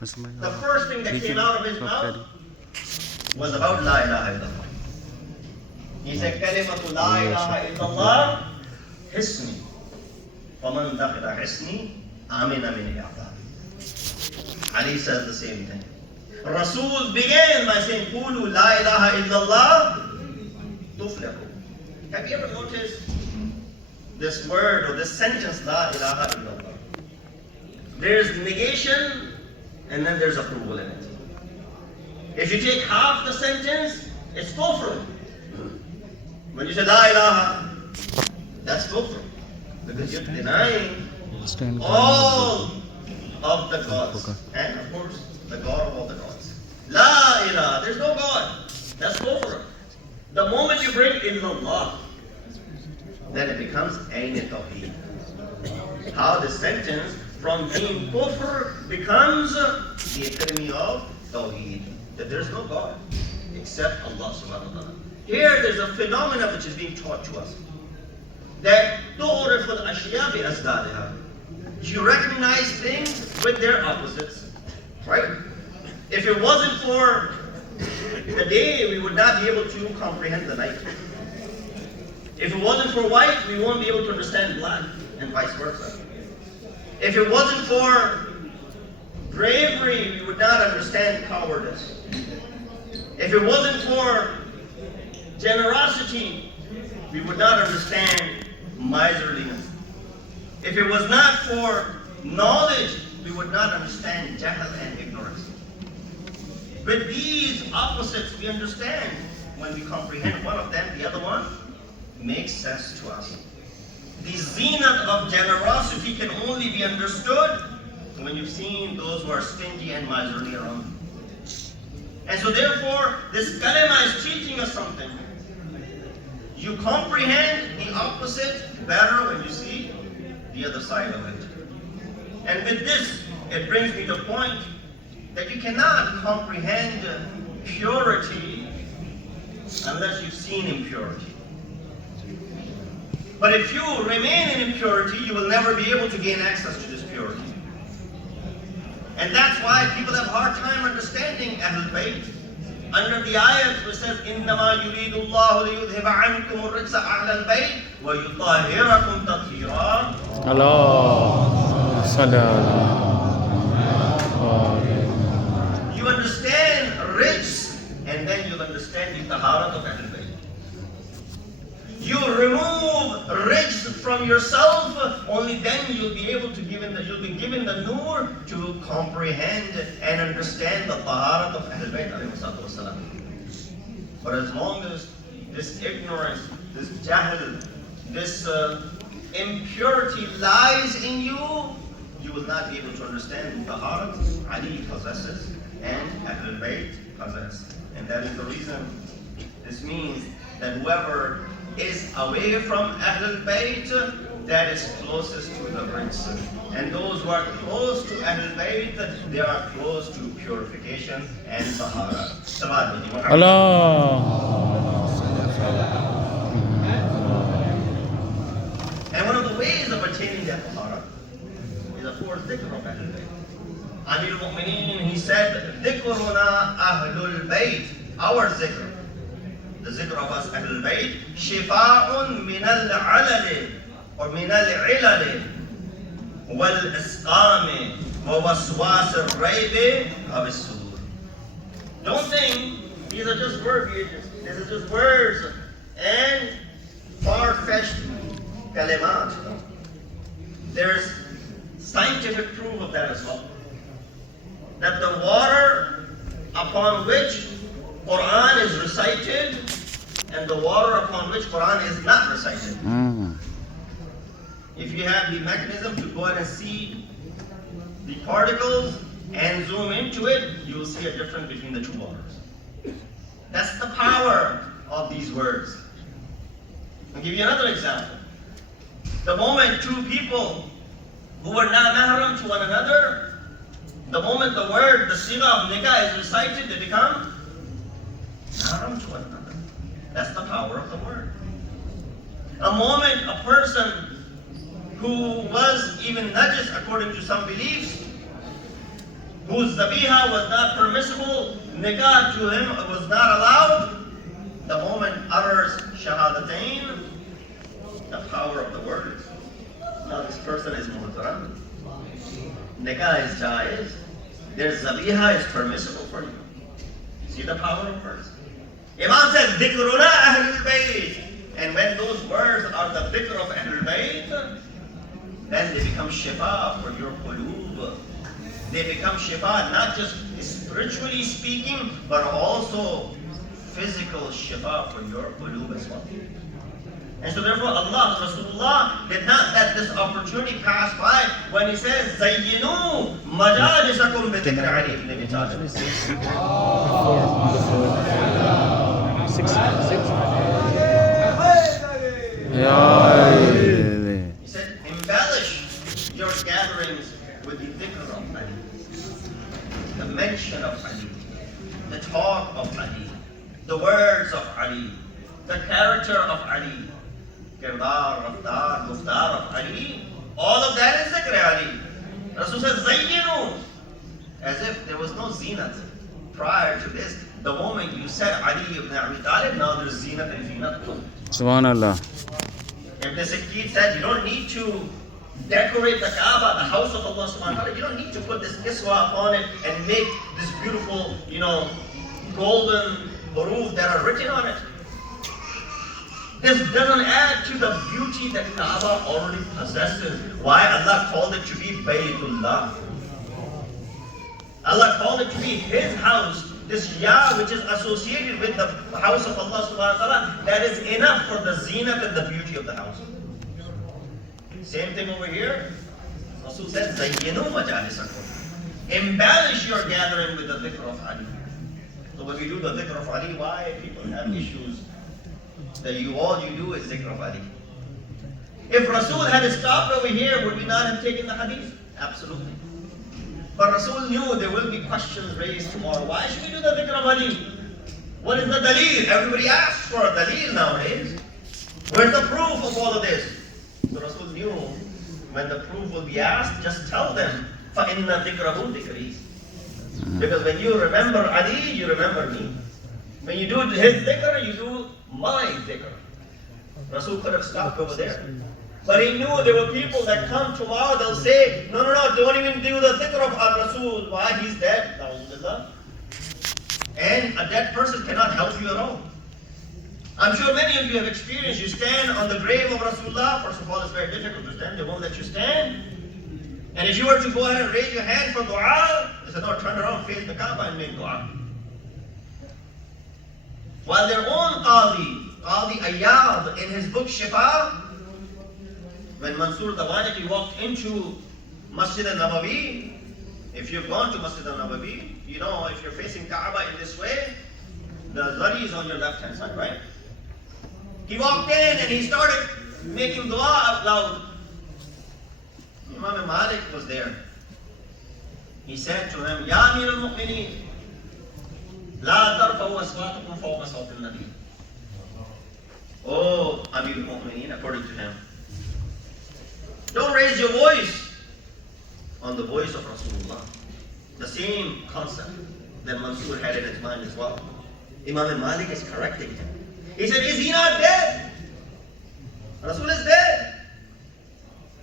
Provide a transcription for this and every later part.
The first thing that came out of his mouth was about La ilaha illallah. He said, Kalimatu La ilaha illallah hisni. Faman dakhila hisni amina min i'tabi. Ali says the same thing. Rasul began by saying, Qulu La ilaha illallah tuflihu. Have you ever noticed this word or this sentence, La ilaha illallah? There's negation and then there's approval in it. If you take half the sentence, it's kufr. When you say La ilaha, that's kufr. Because you're denying all of the gods. And of course, the God of all the gods. La ilaha, there's no God. That's kufr. The moment you bring illallah, then it becomes Ain Tawheed. How the sentence from being kufr becomes the epitome of Tawheed. That there's no God except Allah subhanahu wa ta'ala. Here there's a phenomenon which is being taught to us. That tu'rif al-ashya bi azdadiha. You recognize things with their opposites. Right? If it wasn't for the day, we would not be able to comprehend the night. If it wasn't for white, we won't be able to understand black, and vice versa. If it wasn't for bravery, we would not understand cowardice. If it wasn't for generosity, we would not understand miserliness. If it was not for knowledge, we would not understand jahl and ignorance. With these opposites, we understand. When we comprehend one of them, the other one makes sense to us. The zenith of generosity can only be understood when you've seen those who are stingy and miserly around you. And so therefore, this kalima is teaching us something. You comprehend the opposite better when you see the other side of it. And with this, it brings me to the point that you cannot comprehend purity unless you've seen impurity. But if you remain in impurity, you will never be able to gain access to this purity. And that's why people have a hard time understanding Ahl-e-Bait. Under the ayat which says, إِنَّمَا يُرِيدُ اللَّهُ لِيُذْهِبَ عَنْكُمُ الرِّجْسَ أَهْلَ الْبَيْتِ وَيُطَهِّرَكُمْ تَطْهِيرًا. Allah Salam. You understand rijs, and then you'll understand the taharat of Ahl-e-Bait. You remove rijs from yourself, only then you'll be able to you'll be given the nur to comprehend and understand the taharat of Ahl-e-Bait. But as long as this ignorance, this jahl, this impurity lies in you, you will not be able to understand the taharat Ali possesses and Ahl-e-Bait possess. And that is the reason. This means that whoever is away from Ahl-e-Bait, that is closest to the rijs. And those who are close to Ahl-e-Bait, they are close to purification and tahara. Allah. And one of the ways of attaining that tahara is of course dhikr of Ahl-e-Bait. Amir al-Mu'mineen, he said, dhikruna Ahlul-Bait, our zikr. The zikr of us, Ahl-e-Bait, shifa'un min al-'alali or min al-'ilali wal-isqami wa waswas al-raybi of as-sudur. Don't think these are just verbiages. These are just words and far-fetched kalimat. There's scientific proof of that as well. That the water upon which Quran is recited and the water upon which Quran is not recited. If you have the mechanism to go ahead and see the particles and zoom into it, you will see a difference between the two waters. That's the power of these words. I'll give you another example. The moment two people who are not mahram to one another, the moment the word, the sigha of nikah is recited, they become mahram to one another. That's the power of the word. A moment a person who was even najis according to some beliefs whose zabiha was not permissible, nikah to him was not allowed, the moment utters shahadatain, the power of the words. Now this person is muhtaram. Nikah is jaiz. Their zabiha is permissible for you. See the power of words. Imam said, dhikruna Ahl-e-Bait. And when those words are the dhikr of Ahl-e-Bait, then they become shifa for your quloob. They become shifa, not just spiritually speaking, but also physical shifa for your quloob as well. And so therefore Allah, Rasulullah did not let this opportunity pass by when he says, Zayyinu majalisakum bi dhikri Ali ibn Abi Talib. He said, embellish your gatherings with the dhikr of Ali, the mention of Ali, the talk of Ali, the words of Ali, the character of Ali, kirdar, raftar, guftar of Ali, all of that is dhikr Ali. Rasul says, Zayyinu, as if there was no zinat prior to this. The moment you said Ali ibn Abi Talib, now there's zinat and zinat too. Subhanallah. Ibn Sakid said, you don't need to decorate the Kaaba, the house of Allah subhanahu wa ta'ala. You don't need to put this kiswa upon it and make this beautiful, golden huruf that are written on it. This doesn't add to the beauty that Kaaba already possesses. Why Allah called it to be Baytullah? Allah called it to be His house. This Ya which is associated with the house of Allah subhanahu wa ta'ala, that is enough for the zinat and the beauty of the house. Same thing over here. Rasul said, Zayyinu majalisakum. Embellish your gathering with the dhikr of Ali. So when we do the dhikr of Ali, why people have issues? That all you do is dhikr of Ali. If Rasul had stopped over here, would we not have taken the hadith? Absolutely. But Rasul knew there will be questions raised tomorrow. Why should we do the dhikr of Ali? What is the daleel? Everybody asks for a daleel nowadays. Where's the proof of all of this? So Rasul knew when the proof will be asked, just tell them, فَإِنَّ ذِكْرَهُ ذِكْرِي. Because when you remember Ali, you remember me. When you do his dhikr, you do my dhikr. Rasul could have stopped over there. But he knew there were people that come tomorrow, they'll say, no, don't even do the dhikr of Rasul. Why? He's dead. And a dead person cannot help you at all. I'm sure many of you have experienced, you stand on the grave of Rasulullah. First of all, it's very difficult to stand. They won't let you stand. And if you were to go ahead and raise your hand for dua, they said, no, turn around, face the Kaaba and make dua. While their own Qadi Ayyab, in his book Shifa, when Mansur Dawaniki walked into Masjid al-Nabawi, if you've gone to Masjid al-Nabawi, you know if you're facing Kaaba in this way, the zari is on your left hand side, right? He walked in and he started making dua out loud. Imam Malik was there. He said to him, Ya Amir al-Mu'mineen, La tarfa'u aswatukum fawqa sawti al-Nabi. Oh, Amir al-Mu'mineen, according to him, don't raise your voice on the voice of Rasulullah. The same concept that Mansur had in his mind as well. Imam Malik is correcting him. He said, is he not dead? Rasul is dead.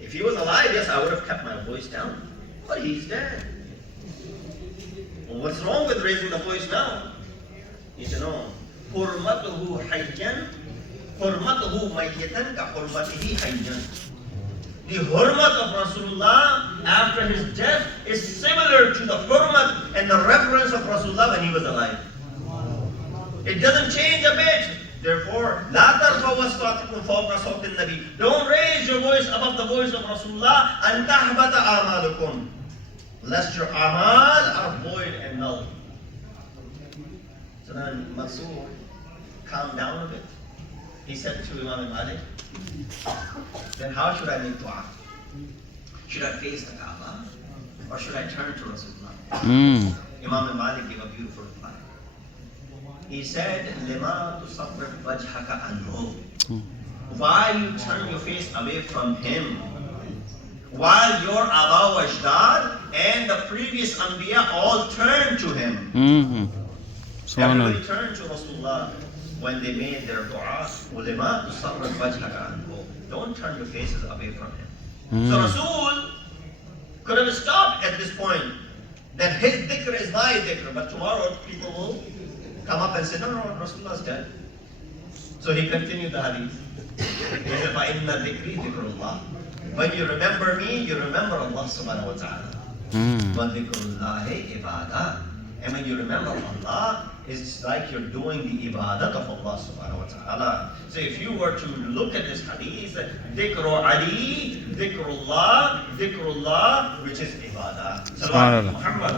If he was alive, yes, I would have kept my voice down. But he's dead. Well, what's wrong with raising the voice now? He said, no. Hurmatuhu hayyan, hurmatuhu mayyitan ka hurmatihi hayyan. The hurmat of Rasulullah after his death is similar to the hurmat and the reverence of Rasulullah when he was alive. It doesn't change a bit. Therefore, لا ترفعوا أصواتكم فوق صوت النبي. Don't raise your voice above the voice of Rasulullah. أن تحبط أعمالكم, lest your amal are void and null. So then Mansur calmed down a bit. He said to Imam Malik, then how should I make dua? Should I face the Kaaba or should I turn to Rasulullah? Imam Malik gave a beautiful reply. He said, Lima tusafrif wajhaka anhu. Why you turn your face away from him? while your Aba wa Ajdad and the previous Anbiya all turned to him. Everybody turned to Rasulullah when they made their dua. Ulama tusarrif wajhaka anhu. Don't turn your faces away from him. So Rasul could have stopped at this point, that his dhikr is my dhikr, but tomorrow people will come up and say, no, Rasulullah is dead. So he continued the hadith. He said, فَإِنَّ ذِكْرِي ذِكْرُ اللَّهِ. When you remember me, you remember Allah subhanahu wa ta'ala. وَذِكْرُ اللَّهِ إِبَادَةً. And when you remember Allah, it's like you're doing the ibadat of Allah subhanahu wa ta'ala. So if you were to look at this hadith, dhikru Ali, dhikrullah, which is ibadah. Salawat Muhammad.